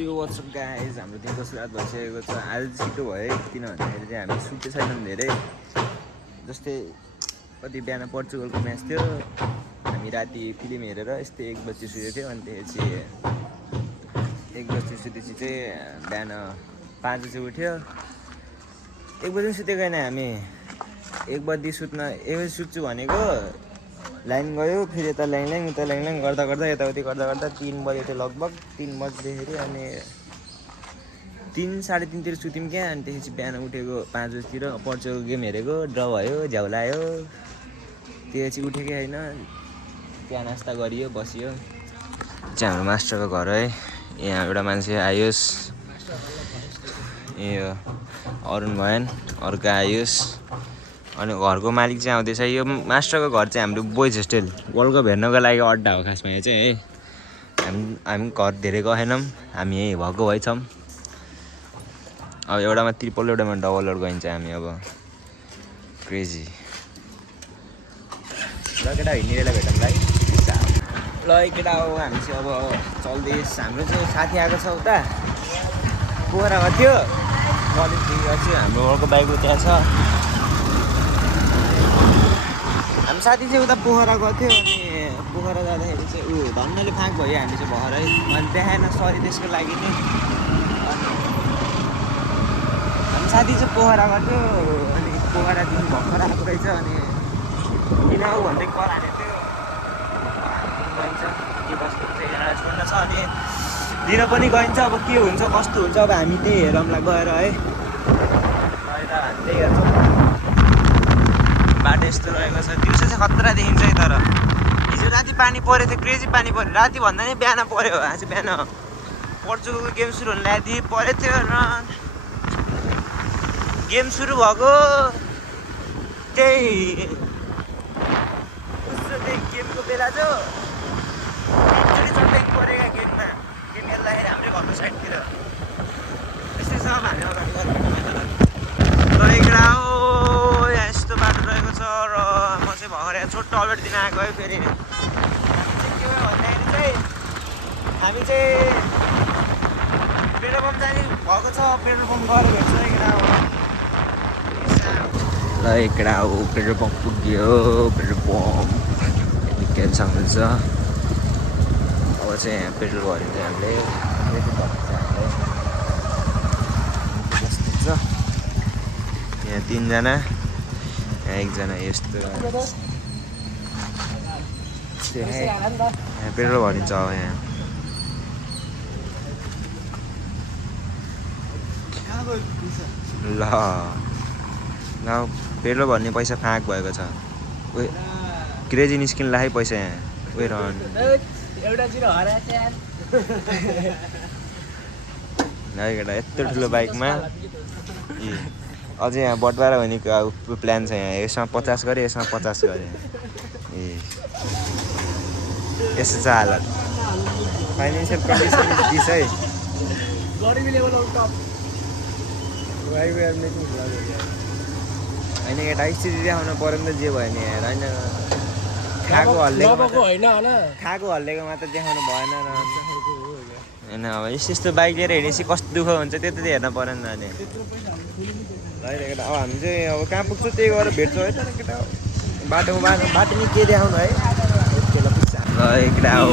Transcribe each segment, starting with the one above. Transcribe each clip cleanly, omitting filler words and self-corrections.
यो WhatsApp guys हाम्रो दिन दोस्रो रात भइसकेको छ। आज छिटो भयो किन भन्दाखेरि चाहिँ हामी सुत्दै छैनौँ धेरै। जस्तै कति बिहान पोर्चुगलको म्याच थियो, हामी राति फिल्म हेरेर यस्तै 1 बजी सुतेको थियो। अनि त्यसपछि 1 बजी सुतेपछि चाहिँ बिहान 5 बजी उठ्यो। 1 बजी सुतेको होइन, हामी 1 बजी सुत्छु भनेको लाइन गयो, फेरि यता ल्याङ उता ल्याङ गर्दा यताउति गर्दा 3 बजे थियो लगभग। 3 बज्दाखेरि अनि 3 साढे 3तिर सुत्यौँ क्या। अनि त्यसपछि बिहान उठेको 5 बजीतिर, पोर्चुगल गेम हेरेको, ड्र भयो, झ्याउलायो। त्यसपछि उठेकै होइन, त्यहाँ नास्ता गरियो, बसियो। चाहिँ हाम्रो मास्टरको घर है, यहाँ एउटा मान्छे आयोस्, यो अरुण भएन, अर्को आयुष, अनि घरको मालिक चाहिँ आउँदैछ। यो मास्टरको घर चाहिँ हाम्रो बोइज होस्टेल वर्ल्ड कप हेर्नको लागि अड्डा हो खासमा यो चाहिँ है। हामी घर धेरै गएनौँ, हामी यहीँ भएको भइ छौँ। अब एउटामा ट्रिपल, एउटामा डबल लोड गइन्छ हामी अब। क्रेजी ल केटा, हिँडेर भेटौँलाई ल केटा हो। हामी चाहिँ अब चल्दैछ। हाम्रो चाहिँ साथी आएको छ उता पोखरामा थियो, कलेजदेखि चाहिँ हाम्रो घरको बाइक त्यहाँ छ। हाम्रो साथी चाहिँ उता पोखरा गएको थियो, अनि पोखरा जाँदाखेरि चाहिँ धन्नले फाँक भयो हामी चाहिँ भर्खरै। अनि देखाएन, सरी त्यसको लागि नै। हाम्रो साथी चाहिँ पोखरा गएको थियो, अनि पोखरादेखि भर्खर आएको रहेछ। अनि किन आऊ भन्दै कर हालेको थियो। गइन्छ के कस्तो हुन्छ यहाँ छोड्न छ, अनि लिन पनि गइन्छ। अब के हुन्छ कस्तो हुन्छ अब हामी त्यही हेरौँला गएर है। अहिले हामी त्यही हेर्छौँ। बाटो यस्तो रहेको छ, दिउँसो चाहिँ खतरा देखिन्छ है। तर हिजो राति पानी परेको थियो, क्रेजी पानी पऱ्यो। राति भन्दा नि बिहान पऱ्यो। आज बिहान पोर्चुगलको गेम सुरु हुनु लागेको परेको थियो र गेम सुरु भएको त्यही गेमको बेला चाहिँ एकचोटि चट्टै परेको गेममा। गेम खेल्दाखेरि हाम्रै घरको साइडतिर यस्तै छ। हामी अगाडि गएर यहाँ यस्तो बाटो रहेको छ। र म चाहिँ भर्खर यहाँ छोटो अलर्ट दिन आएको है। फेरि हामी चाहिँ के भयो भन्दाखेरि चाहिँ हामी चाहिँ पेट्रोल पम्प जाने भएको छ। पेट्रोल पम्प गएर भेट्छ एकरा ल। एकरा हो पेट्रोल पम्प पुग्यो। पेट्रोल पम्प क्यान्सल हुन्छ। अब चाहिँ यहाँ पेट्रोल भरिन्छ हामीले। छ यहाँ 3 जना, यहाँ 1 जना यस्तो यहाँ पेट्रोल भरिन्छ। अब यहाँ ल पेट्रोल भर्ने पैसा फाँक भएको छ। उयो क्रेजी निस्किनु है पैसा यहाँ। उयो रहनु केटा यत्रो ठुलो बाइकमा अझै यहाँ बटवारा भनेको प्लान छ। यहाँ यसमा 50 गरे, यसमा 50 गरे। यस्तो छ हालत। फाइनेन्सियल कन्डिसन दिस है। होइन केटा स्थिति देखाउनु पऱ्यो नि त, जे भयो नि यार। होइन खाएको हल्लेको मात्र देखाउनु भएन र। होइन अब यस्तो बाइक लिएर हिँडेपछि कस्तो दुःख हुन्छ त्यो त हेर्न पऱ्यो नि त। अनि केटा अब हामी चाहिँ अब कहाँ पुग्छौँ त्यही गरेर भेट्छौँ है। तर केटा बाटोमा के देखाउनु है। ल केटा हो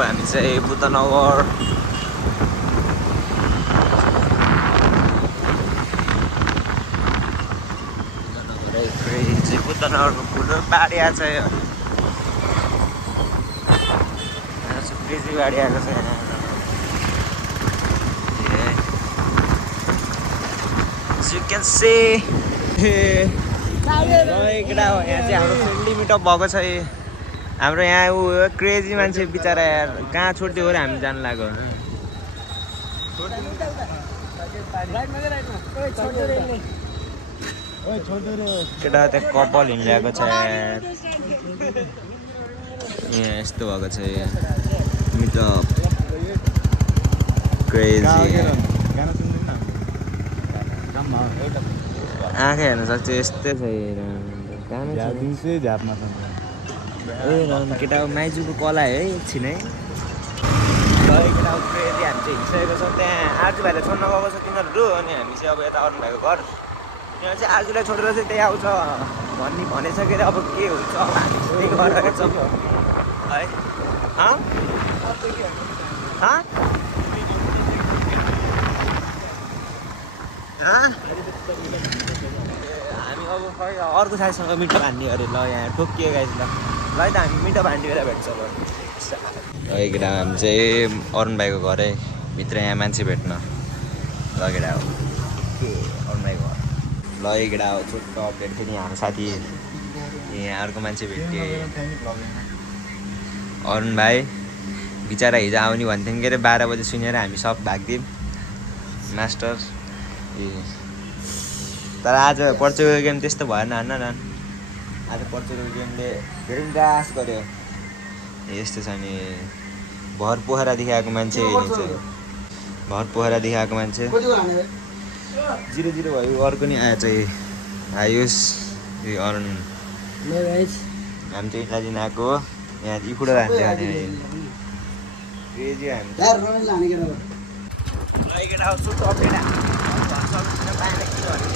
हामी चाहिँ बुद्धनगर बुद्धनगरको फुलो बाढी आएको छ। क्रेजी बाढी आएको छ यहाँ। You can see केटा हो यहाँ चाहिँ हाम्रो फ्रेन्डली मिटअप भएको छ। हाम्रो यहाँ ऊ क्रेजी मान्छे बिचरा यार कहाँ छोड्थ्यो अरे हामी जानु लाग्यो। केटा त्यहाँ कपाल हिँडिरहेको छ यार। यहाँ यस्तो भएको छ मिटअप क्रेजी। आँखा हेर्न सक्छ यस्तै छ। केटा माइजूको कला है एकछिन है। ल लगेर अब फेरि हामी चाहिँ हिँडिसकेको छौँ त्यहाँ आर्जु भाइलाई छोड्न गएको छ तिनीहरू अनि हामी चाहिँ अब यता अरुण भाइको घर तिनीहरू चाहिँ आर्जुलाई छोडेर चाहिँ त्यही आउँछ भनेछ के अरे अब के हुन्छ अब हामी त्यही गरेर हेर्छौँ है हामी अब खै अर्को साथीसँग मिठो भान्ने अरे ल यहाँ ठोकियो गाइस ल है त हामी मिठो भान्ने बेला भेट्छ अब केटा हामी चाहिँ अरुण भाइको घरै भित्र यहाँ मान्छे भेट्न लगेर हो के अरुण भाइको घर ल केटा हो छोटो अपडेट थियो नि हाम्रो साथी यहाँ अर्को मान्छे भेट्यो अरुण भाइ बिचरा हिजो आउने भन्थ्यौँ के अरे 12 बजी सुनेर हामी सब भाग्थ्यौँ मास्टर ए तर आज पोर्चुगल गेम त्यस्तो भएन होइन आज पोर्चुगल गेमले धेरै निराश गर्यो यस्तो छ नि भर पोखरादेखि आएको मान्छे भर पोखरादेखि आएको मान्छे 0-0 भयो अर्को नि आएछ आयुष यो अरुण हामी चाहिँ इटला दिन आएको हो यहाँ इफुडो हान्थ्यो अनि क्रेजी हामी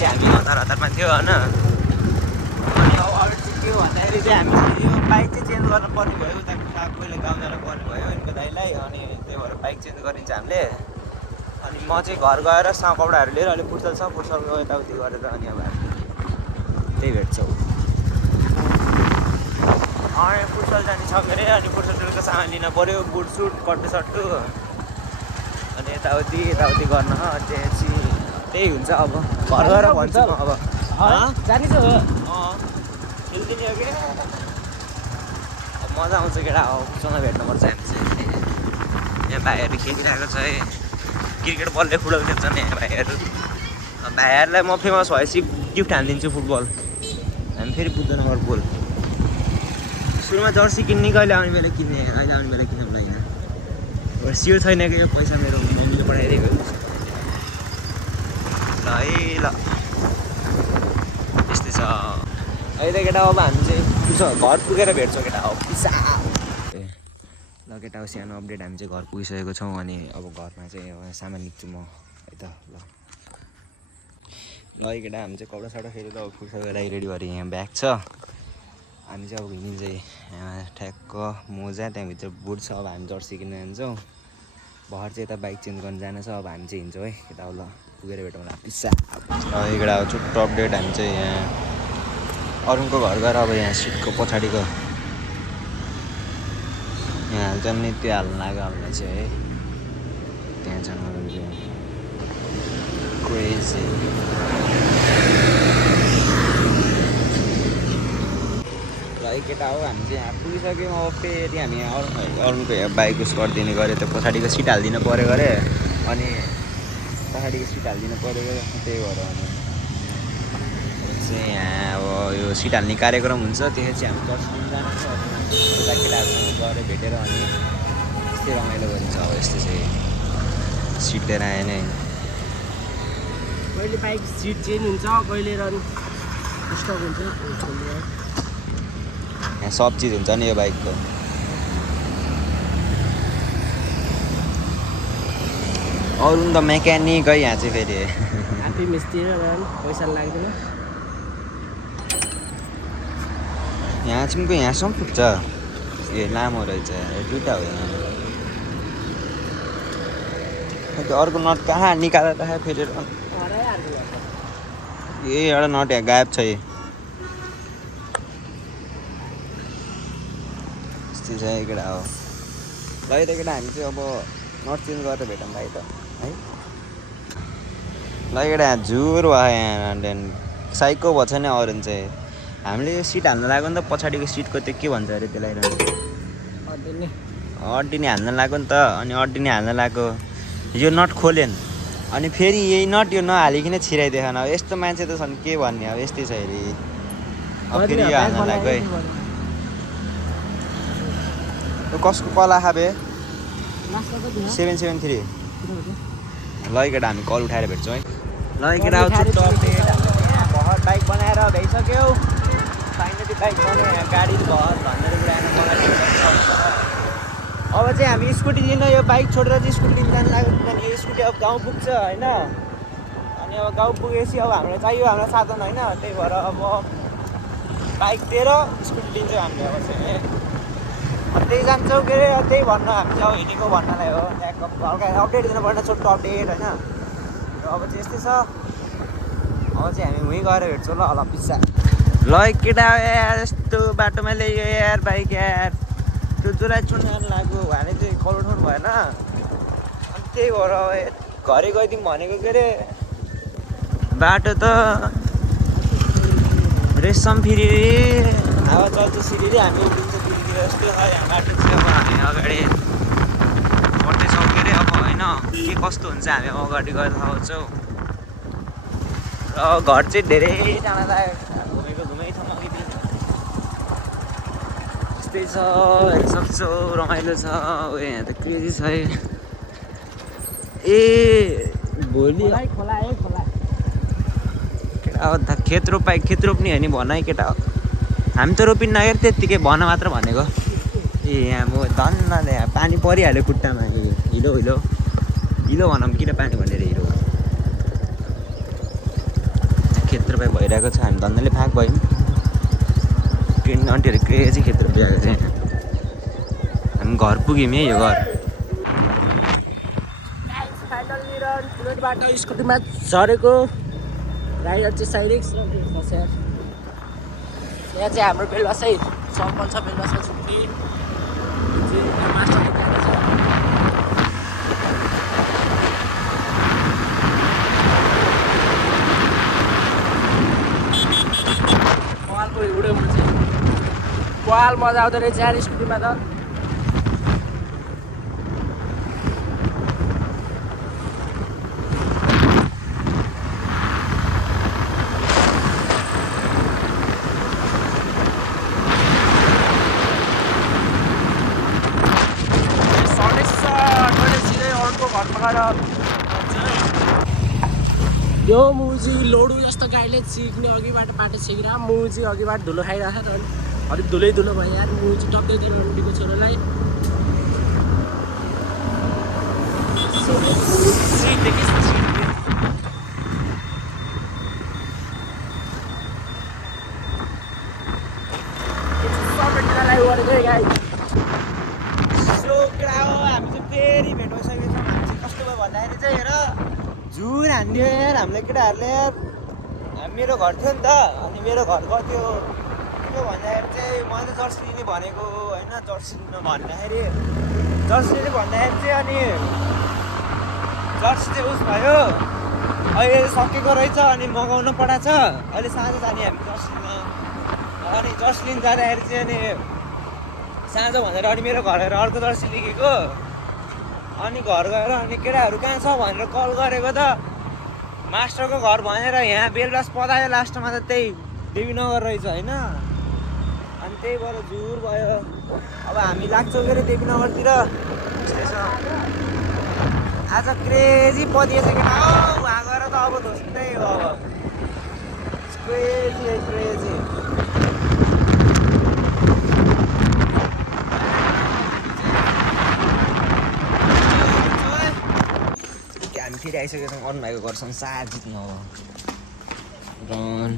हामी हतारमा थियो होइन अनि अब अरू चाहिँ के भन्दाखेरि चाहिँ हामी यो बाइक चाहिँ चेन्ज गर्नु पर्ने भयो उता पहिला गाउँ जानु पर्ने भयो यिनको दाइलाई अनि त्यही भएर बाइक चेन्ज गरिन्छ हामीले अनि म चाहिँ घर गएर कपडाहरू लिएर अलिक फुटसल छ फुटसलको यताउति गरेर अनि अब हामी त्यही भेट्छौँ फुटसल जाने छ के अरे अनि फुटसलको सामान लिन पऱ्यो बुट सुट कट्टु सट्टु अनि यताउति गर्न त्यही हुन्छ अब घर गएर भन्छु म अब जाने छ खेलिदिने हो कि अब मजा आउँछ केटा सँग भेट्नुपर्छ हामी चाहिँ यहाँ भाइहरू खेलिरहेको छ है क्रिकेट बलले फुटबल खेल्छन् यहाँ भाइहरूलाई म फेमस भएपछि गिफ्ट हालिदिन्छु फुटबल हामी फेरि बुझ्दैन बोल सुरुमा जर्सी किन्ने कहिले आउने बेला किन्ने अहिले आउने बेला किनौँ होइन सियर छैन कि यो पैसा मेरो मम्मीले पठाइदिएको ल है ल यस्तै छ अहिले केटा अब हामी चाहिँ घर पुगेर भेट्छौँ केटा अब पिसा ल केटा सानो अपडेट हामी चाहिँ घर पुगिसकेको छौँ अनि अब घरमा चाहिँ सामान लिन्छु म है त ल केटा हामी चाहिँ कपडा सडा फेरि त अब फुर्सदको लागि रेडी भएर यहाँ ब्याग छ हामी चाहिँ अब हिँडिन्छ यहाँ ठ्याक्क मोजा त्यहाँभित्र बुट छ अब हामी जर्सी किन्न जान्छौँ भर चाहिँ यता बाइक चेन्ज गर्न जानु छ अब हामी चाहिँ हिँड्छौँ है केटा ल पुगेर भेटौँ ल पिसा एउटा छुट्टो अपडेट हामी चाहिँ यहाँ अरुणको घर गएर अब यहाँ सिटको पछाडिको यहाँ हाल्छ नि त्यो हाल्नु लाग्यो हामीलाई चाहिँ है त्यहाँ छ क्रेजी केटा हो हामी चाहिँ यहाँ पुगिसक्यौँ अब फेरि हामी अरूको यहाँ बाइक उस गरिदिने गऱ्यो त्यो पछाडिको सिट हालिदिनु पऱ्यो गरे अनि पछाडिको सिट हालिदिनु पऱ्यो गरे त्यही भएर अनि चाहिँ यहाँ अब यो सिट हाल्ने कार्यक्रम हुन्छ त्यसरी चाहिँ हामी दर्शन जानु छ यता केटाहरूसँग गएर भेटेर अनि यस्तै रमाइलो गरिन्छ अब यस्तो चाहिँ सिट लिएर आएन कहिले बाइक सिट चेन्ज हुन्छ कहिले रन स्टक हुन्छ यहाँ सब चिज हुन्छ नि यो बाइकको अरू त मेकानिकै यहाँ चाहिँ फेरि आफै मिस्त्री पैसा लाग्दैन यहाँ चाहिँ यहाँसम्म पुग्छ ए लामो रहेछ दुइटा हो यहाँ अर्को नट कहाँ निकालेर कहाँ फेरि ए एउटा नट यहाँ गायब छ यस्तै छ केटा हो ल त केटा हामी चाहिँ अब नट चेन्ज गरेर भेटौँ भाइ त है ल केटा यहाँ झुर भयो यहाँ साइको भएछ नि अरू चाहिँ हामीले यो सिट हाल्न लाग्यो नि त पछाडिको सिटको त्यो के भन्छ अरे त्यसलाई अड्डिने हाल्न लाग्यो नि त अनि अड्डिने हाल्न लाग्यो यो नट खोलेन अनि फेरि यही नट यो नहालिकन छिराइदिएन अब यस्तो मान्छे त छन् के भन्ने अब यस्तै छ अरे अब फेरि यो हाल्न लाग्यो है कसको कला खाबे 773 ल केटा हामी कल उठाएर भेट्छौँ है ल केटा छुट्टो अपडेट भर बाइक बनाएर भइसक्यो फाइनली बाइक बनायो यहाँ गाडी भर 100 रुपियाँ अब चाहिँ हामी स्कुटी लिन यो बाइक छोडेर चाहिँ स्कुटी लिन जानु लाग्यो किनभने यो स्कुटी अब गाउँ पुग्छ होइन अनि अब गाउँ पुगेपछि अब हामीलाई चाहियो हाम्रो साधन होइन त्यही भएर अब बाइक दिएर स्कुटी लिन्छौँ हामीले अब चाहिँ त्यही जान्छौँ के अरे त्यही भन्न हामी चाहिँ अब हिँडेको भन्नलाई हो हल्का अपडेट दिनुपर्ने छोटो अपडेट होइन र अब चाहिँ यस्तै छ अब चाहिँ हामी उहीँ गएर हेर्छौँ ल पिस्सा ल केटा यार यस्तो बाटोमा ल्यायो यार बाइक यार त्यो जोरा चुन्यान लाग्यो भने चाहिँ कल उठाउनु भएन अनि त्यही भएर घरै गइदिउँ भनेको के अरे बाटो त रेसम फेरि हावा चल्छ सिरिरी हामी उभिन्छ फेरि जस्तो छ यहाँ बाटो चाहिँ अब हामी अगाडि बढ्दैछौँ के अरे अब होइन के कस्तो हुन्छ हामी अब अगाडि गएर थाहा पाउँछौँ र घर चाहिँ धेरै टाढा लाग्यो घुमेको घुमै ठाउँमा त्यस्तै छ सक्छौ रमाइलो छ यहाँ त क्रेजी छ ए भोलि खोला है खोला केटा अब खेत रोप्ने होइन भन है केटा हामी त रोपिन्न यार त्यत्तिकै भन मात्र भनेको ए यहाँ म धन्नले यहाँ पानी परिहाल्यो खुट्टामा हिलो हिलो हिलो भनौँ किन पानी भनेर हिलो खेत रोपाइ भइरहेको छ हामी धन्नले फाक भयौँ आन्टीहरू क्रेजी खेत रोपिरहेको चाहिँ हामी घर पुग्यौँ है यो घर बाटो स्कुटीमा झरेको राइडर चाहिँ साइरिक्स र खस्यार यहाँ चाहिँ हाम्रो बेलबासै सर्कल छ बेलबासमा छुट्टी मास्टर पालको हिँड्यो म चाहिँ पाल मजा आउँदो रहेछ यार स्कुटीमा त यो मुजी लोडु जस्तो गाईले चिक्ने अघिबाट बाटो छिकेर मुजी अघिबाट धुलो खाइरहेको छ अलिक धुलै धुलो भयो यार मुजी टक्कै दिनु आन्टीको छोरालाई हामी चाहिँ फेरि भेट भइसकेको छौँ हामी चाहिँ कस्तो भयो भन्दाखेरि चाहिँ हेर झुर हान्दियो यार हामीलाई केटाहरूले मेरो घर थियो नि त अनि मेरो घर गयो के भन्दाखेरि चाहिँ मैले त जर्सी लिने भनेको होइन जर्सी लिन भन्दाखेरि जर्सी लिने भन्दाखेरि चाहिँ अनि जर्सी चाहिँ उस भयो अहिले सकेको रहेछ अनि मगाउन पठाएको छ अहिले साँझ जाने हामी जर्सी लिन अनि जर्सी लिन जाँदाखेरि चाहिँ अनि साँझ भनेर अनि मेरो घर गएर अर्को जर्सी लिएको अनि घर गएर अनि केटाहरू कहाँ छ भनेर कल गरेको त मास्टरको घर भनेर यहाँ बेलबास पदायो लास्टमा त त्यही देवीनगर रहेछ होइन अनि त्यही भएर झुर भयो अब हामी लाग्छौँ के अरे देवीनगरतिर आज क्रेजी पदिएछ केटा उहाँ गएर त अब धोस्दै हो अब क्रेजी क्रेजी हामी फेरि आइसकेको छौँ अरुण भाइको घरसँग साथ जित्नु अब रन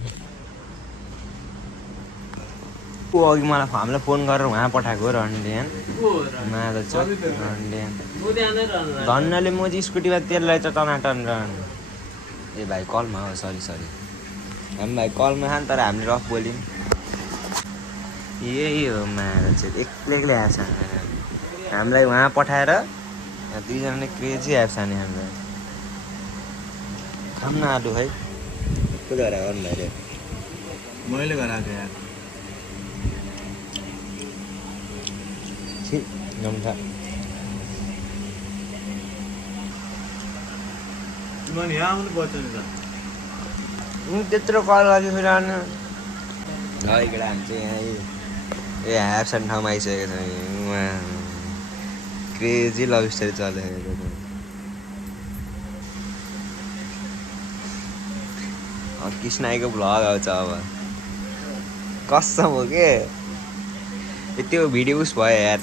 ऊ अघि मलाई हामीलाई फोन गरेर उहाँ पठाएको रनडेन धन्नले मोजी स्कुटीमा तेल रहेछ टनाटन रन ए भाइ कलमा हो सरी हामी भाइ कलमा खान् तर हामीले रफ बोल्यौँ यही हो माएर चाहिँ एक्लै आएको छ हामीलाई उहाँ पठाएर दुईजनाले क्रेजी आएको छ नि हामीलाई खाम न आलु है को घर गर्नु भाइले मैले गराएको यार नम्ठा तिमीले यहाँ आउनु पर्छ नि त त्यत्रो कल गर्यो फेरि आउनु ल केटा हामी चाहिँ यहाँ ए ह्याप्सन ठाउँमा आइसकेको छ क्रेजी लभ स्टोरी चलेको कृष्णाईको भ्लग आउँछ अब कसम हो के त्यो भिडियो उस भयो यार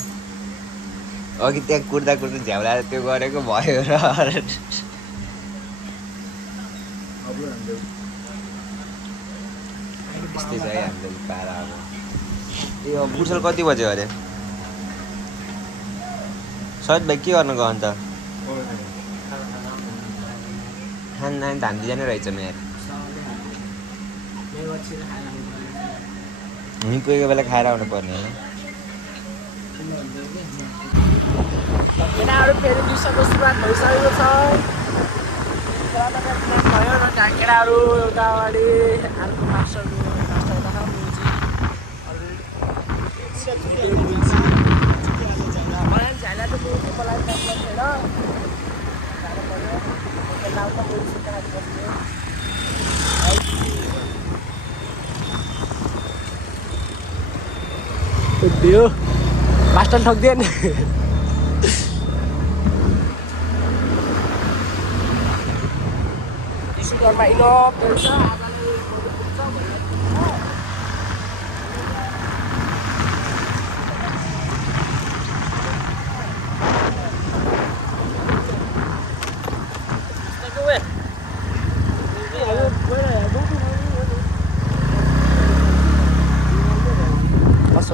अघि त्यहाँ कुर्दा कुर्दा झ्याउलाएर त्यो गरेको भयो र त्यस्तै छ है हाम्रो पारा अब ए अब पुर्सल कति बज्यो अरे सहिद भाइ के गर्न गयो अन्त खाना धान दिँदैन रहेछ मेरो हामी कोही कोही बेला खाएर आउनु पर्ने होइन केटाहरू फेरि दिउँसोको सुरुवात भइसकेको छ भयो र त्यहाँ केटाहरू एउटा अगाडि अर्को मास्टर मलाई झ्याला त मुजी मलाई काम गर्दैन दियो मास्टर ठोकिदियो नि स्कुलमा इनफ गर्छ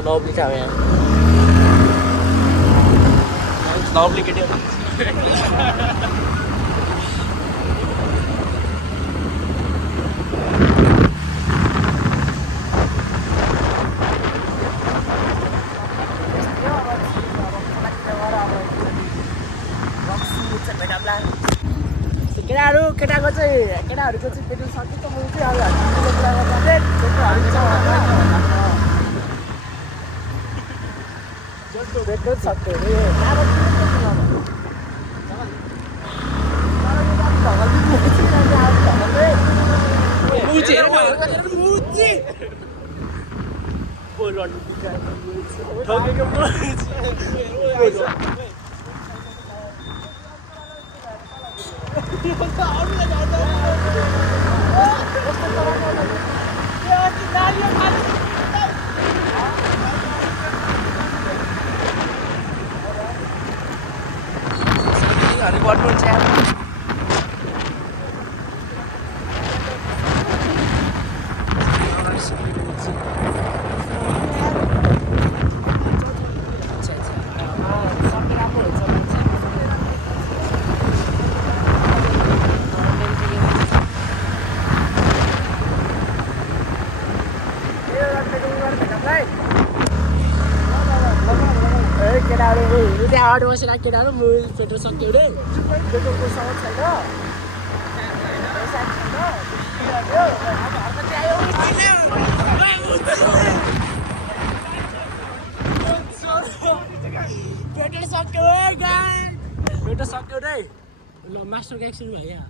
lovely car, yeah. It's lovely getting. केटाहरूको चाहिँ पेट्रोल सकिन्छ म चाहिँ पेट्रोल सक्यो त्यहाँ आठ बसेर केटाहरू म पेट्रोल सक्यो रे पेट्रोलको समस्या छैन पेट्रोल सक्यो रे ल मास्टरको एक्सिडेन्ट भयो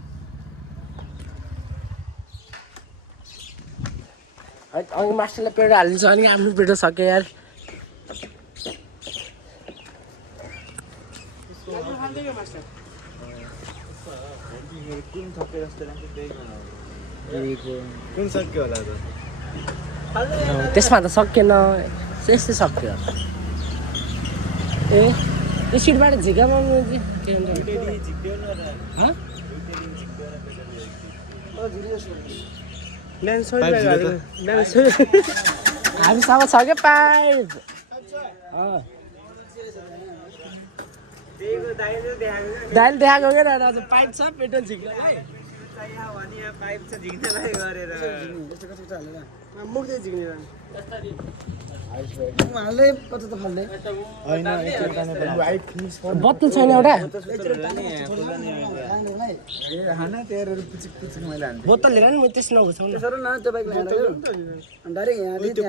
अनि मास्टरलाई पेट्रोल हालिदिन्छ अनि आफ्नो पेट्रोल सक्यो यार कुन सक्यो होला त त्यसमा त सकिएन यस्तै सक्यो ए यो सिटबाट झिकामा हामीसँग छ क्या पाइप दाइले देखाएको क्या आज पाइप छ पेट्रोल झिक्नलाई मुख्दै झिक्ने बत्ती छैन एउटा बोतल लिएर नि म त्यस नघुसाउनु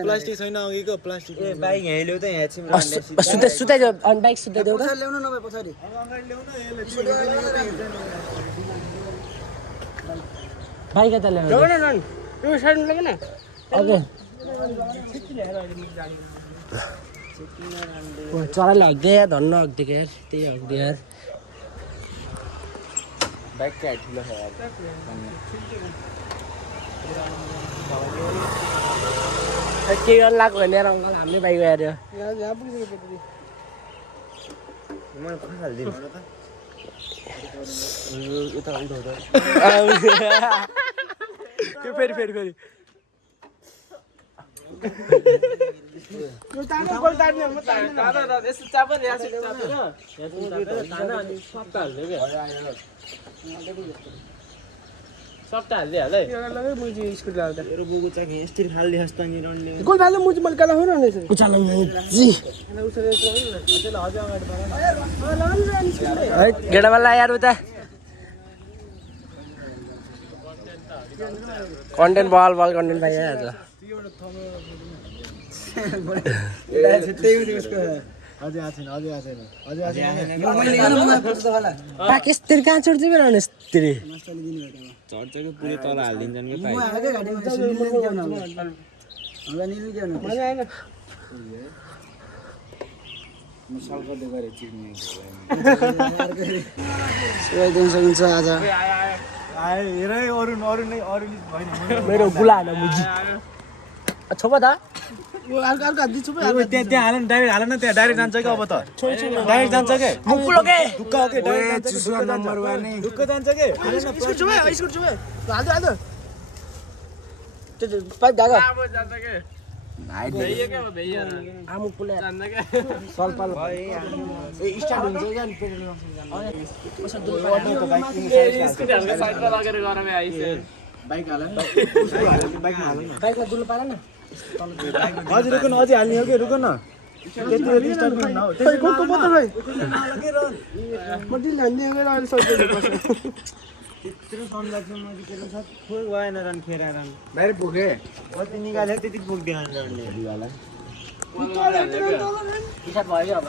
प्लास्टिक छैन अघिको प्लास्टिक बाइक यहाँ ल्याउ त यहाँ सुताइदेऊ अनि बाइक सुताइदेऊ बाइक त ल्याउनु चराले हग्दियो यार धन्न हग्दिएको यार त्यही हग्दियो यार बाइक क्या ठुलो छ यार के गर्नु लाग्यो भने यार अङ्कल हामीले बाइक गएर मलाई खोइ हाल्दिनु यता उता फेरि फेरि फेरि गेडावाला यार उता कन्टेन्ट बल कन्टेन्ट पाइयो आज पाकिस्तान कहाँ चढ्छ बेला यस्तरी चढ्छ कि पुरै तल हालिदिन्छन् कि सकिन्छ आज मेरो गुला हाल मुजी छोपा त त्यहाँ हाल न डाइरेक्ट हाल न त्यहाँ डाइरेक्ट जान्छ कि अब त डाइरेक्ट जान्छ के मुकुलो के ढुक्का हो के डाइरेक्ट ढुक्क जान्छ के स्कुट छु है स्कुट छु है हाल्दो हाल्दो त्यो पाइप धागा आमु पुले सल्पल ए स्टार्ट हुन्छ क्या नि बाइकमा दुल्नु पाएन हजुर रुक न अझै हाल्ने हो कि रुक न त्यति स्टार्ट गर्नु हो म दिल हान्ने हो अहिले सक्छु त्यत्रो सम्झाएको मैले के छ खोइ गएन रन खेरा रन डाइरेक्ट पुगे कति निकाल्यो त्यति पुग्दैन रनले पिसाब भयो अब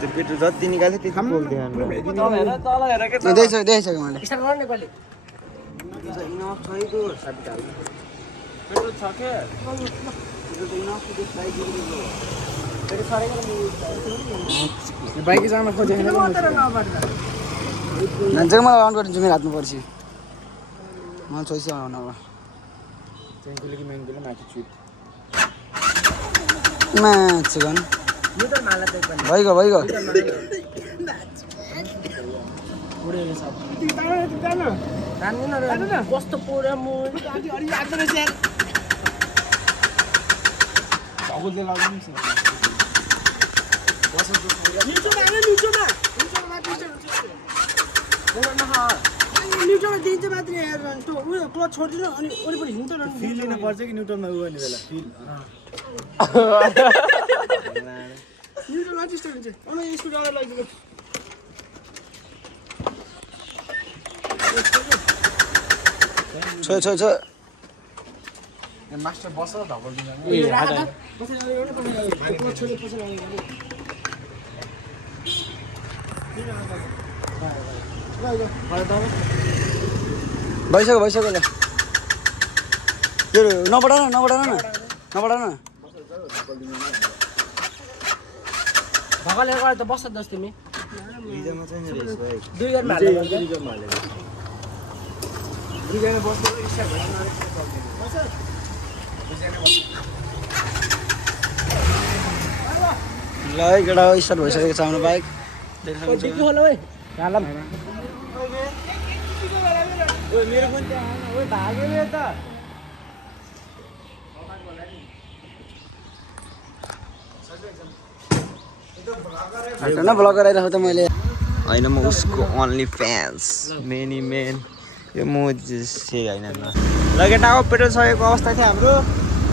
त्यो पेट्रोल जति निकाल्यो त्यति पुग्दैन देखिसक्यो मैले स्टार्ट गर्नु नेपाली इनफ छैको पेट्रोल छ के बाइक जान खोजेको मान्छेको मलाई अन गरिदिन्छु मेरो हातमा पर्छ मलाई छोइस आउनु अब मान्छे गन भइगयो कस्तो पुरा दिन्छ मात्रै क्लच छोडिदिनु अनि वरिपरि हिँड्छ फिल लिन पर्छ कि न्युट्रलमा उ गर्ने बेला फिल न्युट्रल मात्रै स्टार्ट हुन्छ अनि स्कुल अगाडि लगिदिनु छ मास्टर बस धक्कल दिन्छ भइसक्यो ल त्यो नबढाउन भगले गरे त बस्छ दस तिमी रिजर्भमा चाहिँ रेस भाइ 2 गएर मार्नु दुईजना बस्नु इच्छा भएन ल केटा स्टार्ट भइसकेको छ हाम्रो बाइक देखि होला ओइ हालम ओइ मेरो फोन त्यहाँ आएन ओइ भाग्यो नि त होइन ब्लग गराइराखेको त मैले होइन म उसको ओन्ली फ्यान्स मेनी मेन यो म चाहिँ होइन ल केटा अब पेट्रोल सकेको अवस्था थियो हाम्रो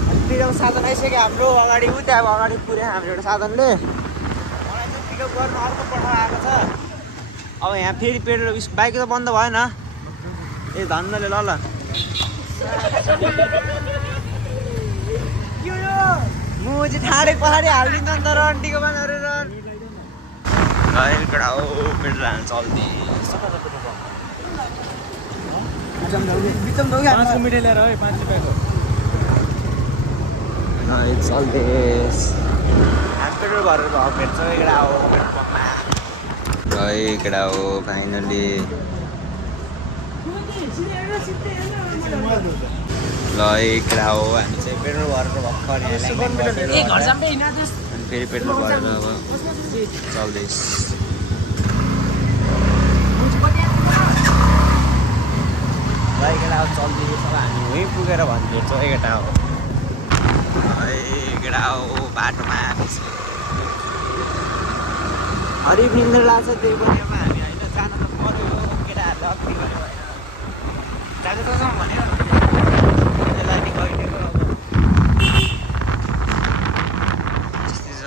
अनि पिकअप साधन आइसक्यो हाम्रो अगाडि उ त्यहाँ अगाडि पुऱ्यो हाम्रो एउटा साधनले मलाई चाहिँ पिकअप गर्नु अर्को पठाउ आएको छ अब यहाँ फेरि पेट्रोल बाइक त बन्द भएन ए धन्नले ल म चाहिँ ठाडै पछाडि हालिदिन्छ नि त रन्टीको बनाएर कडा हो पेट्रोल हाल्नु चल्दैछ पाँचको मिठाई ल्याएर है 5 रुपियाँको चल्दैछ पेट्रोल भरेर भयो भेट्छ कडा हो पेट्रोल पम्पमा कडा हो फाइनली ल एक केटा हो हामी चाहिँ पेट्रोल भरेर भर्खर यहाँ लाइन अनि फेरि पेट्रोल भरेर अब चल्दैछ ल एक केटा हो चल्दैछ अब हामी वहीँ पुगेर भनिदिन्छौँ एक केटा हो केटा हो बाटोमा हरिफ निन्द्रा लाग्छ त्यही पनि अब हामी होइन जान त पऱ्यो केटाहरूले अग्री भयो होइन जानु त जाउँ भनेर त्यसलाई नि गइदिएको अब त्यस्तै छ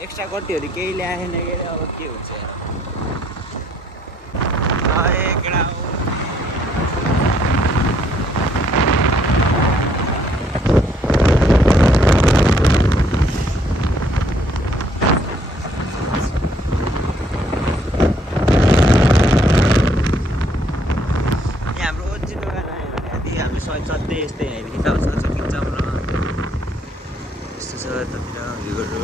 एक्स्ट्रा गट्टीहरू केही ल्याएन के अरे अब के हुन्छ केटा हो यस्तै यहाँदेखि जाउँ सकिन्छौँ र यस्तो छ यतातिर भ्यूहरू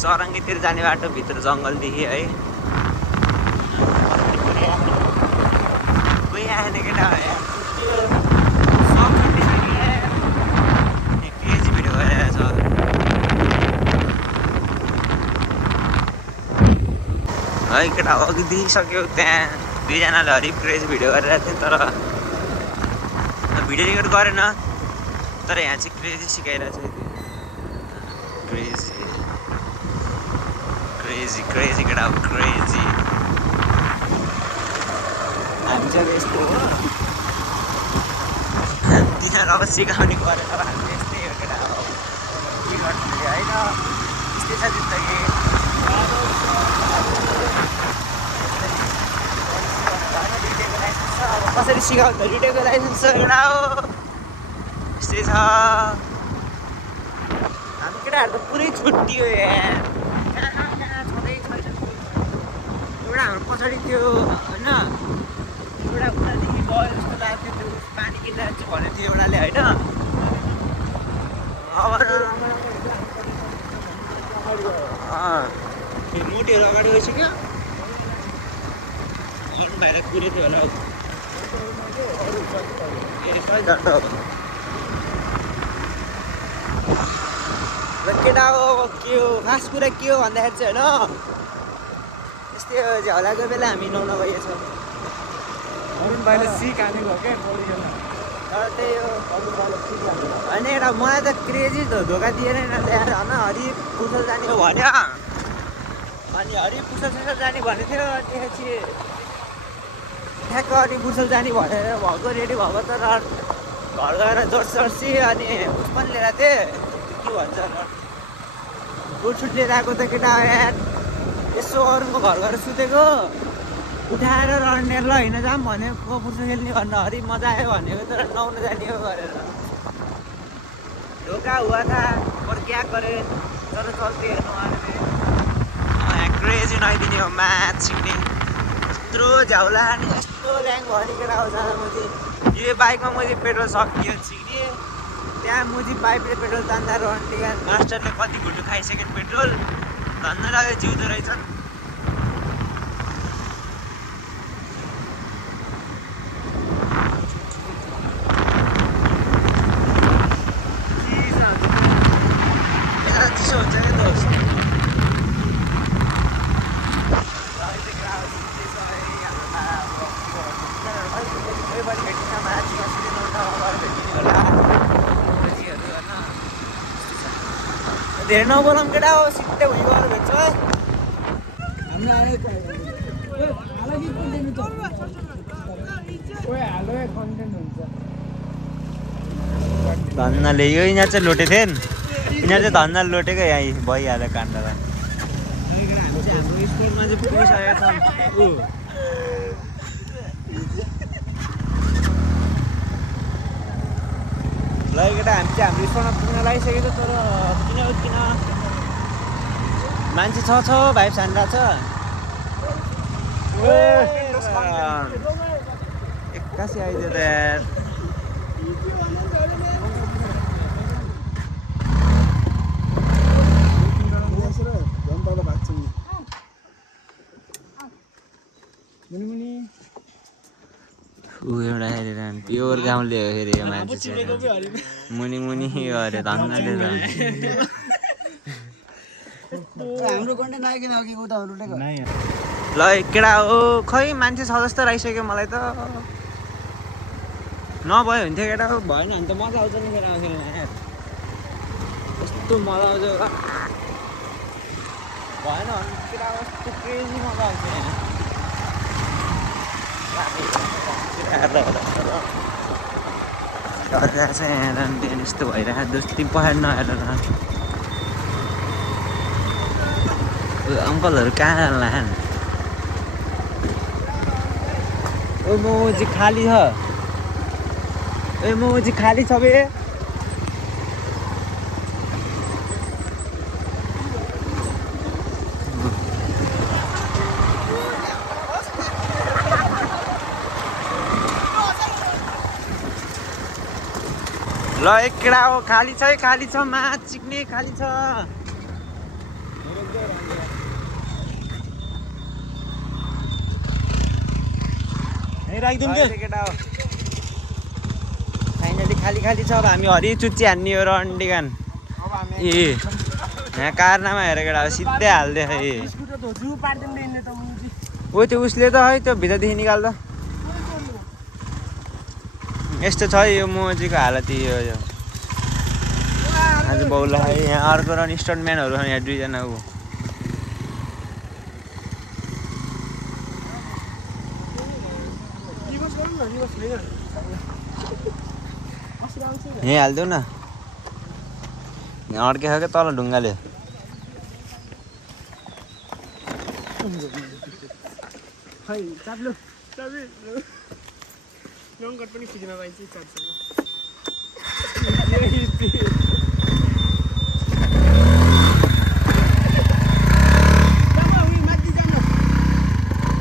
चरङ्गीतिर जाने बाटो भित्र जङ्गलदेखि है कोही आएन केटा क्रेजी भिडियो भइरहेछ है केटा अघि देखिसक्यो त्यहाँ दुईजनाले हरिफ क्रेजी भिडियो गरिरहेको थियो तर भिडियो रेकर्ड गरेन तर यहाँ चाहिँ क्रेजी सिकाइरहेको छ क्रेजी क्रेजी क्रेजी केटा हो क्रेजी हामी चाहिँ यस्तो हो तिनीहरू अब सिकाउने गरेर अब हामी यस्तै हो केटा हो के गर्नु होइन यस्तै छ जिन्दगी अब कसरी सिकाउँदा रिटेको लाइसेन्स छ केटा हो यस्तै छ हामी केटाहरू त पुरै छुट्टियो यहाँ एउटा हाम्रो पछाडि थियो होइन एउटा उतादेखि गयो जस्तो लाग्थ्यो त्यो पानी किन्न चाहिँ भनेको थियो एउटाले होइन अब मुटीहरू अगाडि गइसक्यो अरू बाहिर कुरेको थियो होला ए सही घन्टा हो र केटा हो के हो खास कुरा के हो भन्दाखेरि चाहिँ होइन यस्तै हो झ्याउलाको बेला हामी नुहाउन गएछौँ बाहिर सिक हानेको क्या तर त्यही हो होइन एउटा मलाई त क्रेजी धोका दिएर ल्याएर होइन हरिफ पुसल जाने हो भन्यो अनि हरिफ पुसल जाने भनेको थियो त्यसपछि ठ्याक्क हरिफ पुसल जाने भनेर भएको रेडी भएको तर घर गएर जोर्सी अनि उस पनि लिएर थिएँ के भन्छ बुटसुट लिएर आएको त केटा यार यसो अरूको घर गएर सुतेको उठाएर रन्ने ल हिँड जाऊँ भनेको पुर्सो खेल्ने भन्न हरि मजा आयो भनेको तर नुहाउन जाने हो गरेर ढोका हुआ था और क्या करे तर चल्ती हेर्नु क्रेजी नआइदिने हो म्याच सिक्ने यत्रो झ्याउला अनि यस्तो ऱ्याङ्क भयो केटा हो जाँदा मुजी यो बाइकमा मैले पेट्रोल सकियो सिक्ने त्यहाँ मुजी पाइपले पेट्रोल तान्दा रन्टी मास्टरले कति घुटो खाइसक्यो पेट्रोल धन्न लाग्यो जिउँदो रहेछन् चिसो हुन्छ नि दोस्त धेरै नबोलाउँ केटा हो सिधै भुइँ गएर भेट्छ है धन्नाले यो यिनीहरू चाहिँ लोटे थिए नि यिनीहरू चाहिँ धन्ना लोटेको यहीँ भइहाल्यो काण्डलाई हामी चाहिँ हाम्रो स्पोर्टमा चाहिँ पुगिसकेका छौँ ल केटा हामी चाहिँ हाम्रो स्पोर्टमा पुग्न लागिसकेको छ तर किन मान्छे छ भाइब हान्दा छ एक्कासी आइदियो त यार एउटा हेरेर प्योर गाउँले हो फेरि यो मान्छे चाहिँ मुनि मुनि गरे धन्नाले त हाम्रो कन्टेन्ट आइकन अघि उता लुटेको ल केटा हो खै मान्छे छ जस्तो राखिसक्यो मलाई त नभयो हुन्थ्यो केटा हो भएन भने त मजा आउँछ नि केटा खेल्न यार कस्तो मजा आउँछ भएन भने केटा कस्तो क्रेजी मजा आउँछ यहाँ चाहिँ यस्तो भइरहेको जस्तै पहाड नहेर अङ्कलहरू कहाँ लान ओ मोमो चाहिँ खाली छ ए मोमो चाहिँ खाली छ बे ल एक केटा हो खाली छ माछ चिक्ने खाली छ राखिदिउँ के केटा हो फाइनली खाली छ अब हामी हरि चुच्ची हान्ने हो र अन्डीगान ए यहाँ कारनामा हेरेर केटा हो सिधै हाल्दै खै ओ त्यो उसले त है त्यो भित्रदेखि निकाल्दा यस्तो छ यो मोजीको हालत यो आज बाउलाई यहाँ अर्को रन स्टन्टम्यानहरू छन् यहाँ दुईजना ऊ यहीँ हालिदेऊ न यहाँ अड्केको क्या तल ढुङ्गाले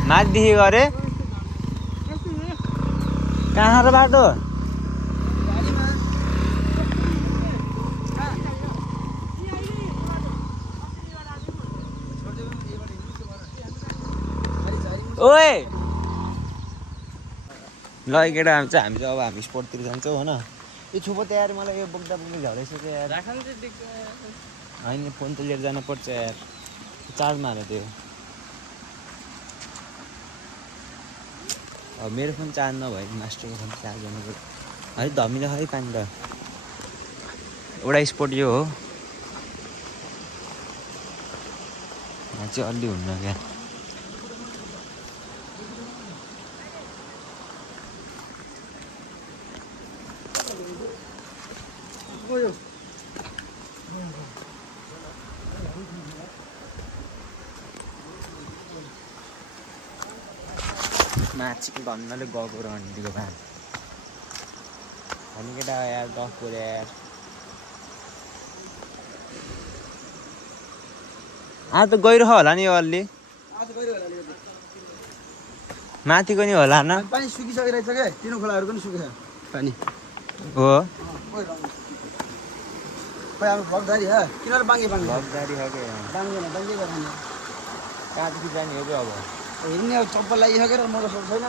माथिदेखि गरे कहाँ र बाटो ओए ल केटा हामी चाहिँ अब हामी स्पोर्टतिर जान्छौँ होइन यो छुपो तयार मलाई यो बोक्दा बोक्दै झरेसक्यो यार होइन फोन त लिएर जानुपर्छ यार चार्जमा हाल्यो त्यो अब मेरो फोन चार्ज नभए मास्टरको फोन चार्ज गर्नु पर्यो है धमिलो है पानी त एउटा स्पोर्ट यो हो यहाँ चाहिँ अलि हुन्न क्या माछीको धन्नाले गएको र अन्डीको भान अनि केटा यार गएको रे यार आज त गइरह होला नि यो अलि माथिको नि होला न पानी सुकिसकिरहेछ क्या तिनो खोलाहरू पनि सुकेछ पानी हो खै अब भगदारी हो किन बाङ्गे भगदारी हो क्या बाङ्गेन बाङ्गे गर्दैन कहाँदेखि जाने हो अब हिँड्ने अब चप्पल लागिसकेर मोटर सब छैन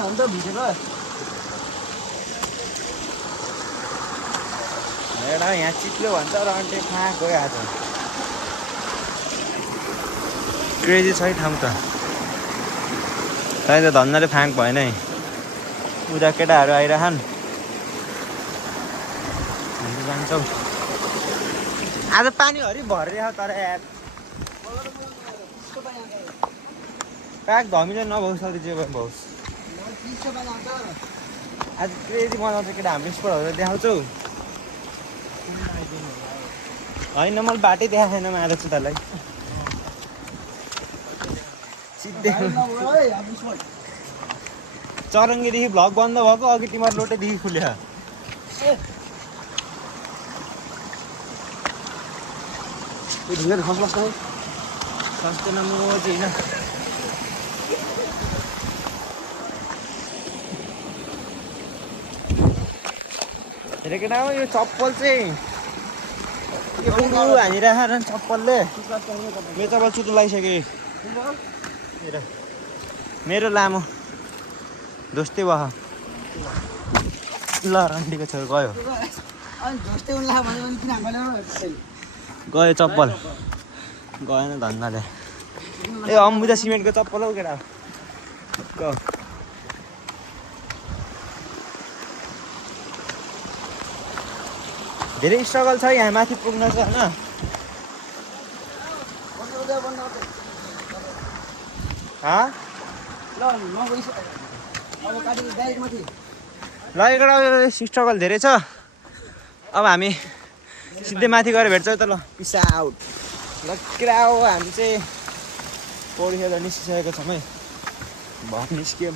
अन्त भिजेको एउटा यहाँ चिप्लो भन्छ र अन्टे फाँक गइहाल्छ क्रेजी छ है ठाउँ त त धन्नाले फाँक भएन है उता केटाहरू आइरहन् हामी जान्छौँ आज पानी हरि भरिरहेको तर यार प्याक धमिलो नभओस् अरू जे भओस् आज क्रेजी मनाउँछ केटा हाम्रो स्पोर्टहरू देखाउँछौ होइन मैले बाटै देखाएको छैन आएर छु तँलाई सिधै चरङ्गीदेखि भ्लग बन्द भएको अघि तिमीहरू लोटेदेखि खुल्यो सस्तो नम्बर होइन केटा हो यो चप्पल चाहिँ हानिरहेको चप्पलले मेरो चप्पल चुटो लगाइसक्यो मेरो लामो दोस्तै भयो ल रन्डीको छेउ गयो गयो चप्पल गएन धन्दाले ए अम्बुजा सिमेन्टको चप्पल हौ केटा ग धेरै स्ट्रगल छ यहाँ माथि पुग्न चाहिँ होइन ल एउटा स्ट्रगल धेरै छ अब हामी सिधै माथि गएर भेट्छौँ त ल पिस आउट ल केटा हो हामी चाहिँ पौडी खेल्दा निस्किसकेको छौँ है भर निस्क्यौँ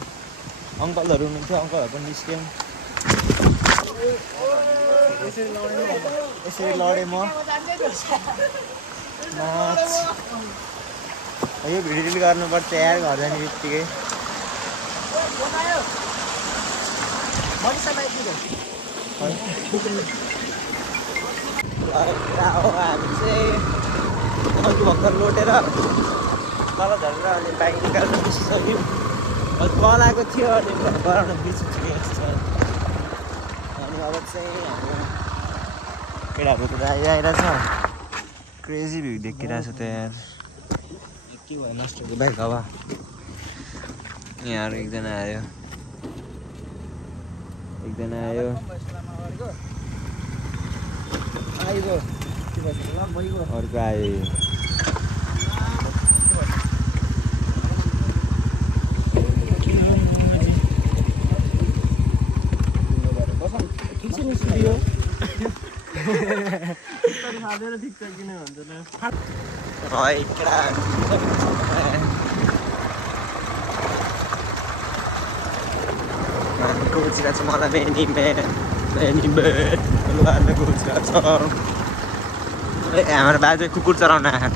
अङ्कलहरू हुनुहुन्थ्यो अङ्कलहरू पनि निस्क्यौँ यसरी लडेँ म यो भिडियो डिलिट गर्नुपर्छ यार घर जाने बित्तिकै हामी चाहिँ भर्खर लोटेर तल झरेर अनि बाइक निकाल्न बिर्सिसक्यौँ गलाएको थियो अनि गराउन बिर्सिसकेको छ अनि अब चाहिँ हाम्रो केटाहरूको त आइरहेको छ क्रेजी भ्यू देखिरहेको छ त यार के भयो नष्ट भयो बाइक हावा यहाँहरू एकजना आयो अर्को आयो गोजिरहेको छ मलाई मेनी गोजिरहेको छ हाम्रो बाजे कुकुर चराउन आयो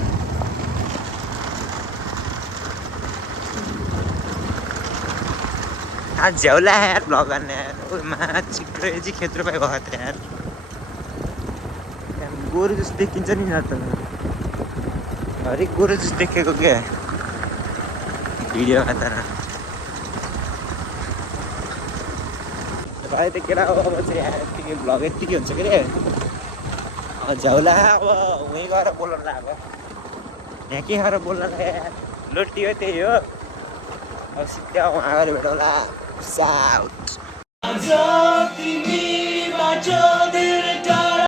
झ्याउला यार भ्लग गर्ने यार माछी क्रेजी खेत्रो पाइ भयो त यार गोरु जस्तो देखिन्छ नि यार त हरेक गोरु जस्तो देखेको क्या भिडियोमा त भाइ त केटा अब चाहिँ यतिकै भ्लग यत्तिकै हुन्छ के अरे झ्याउला अब उहीँ गएर बोल्न अब यहाँ के गरेर बोल्न यार लोटियो त्यही हो अब सिधै उहाँ गएर भेटौँला साउथ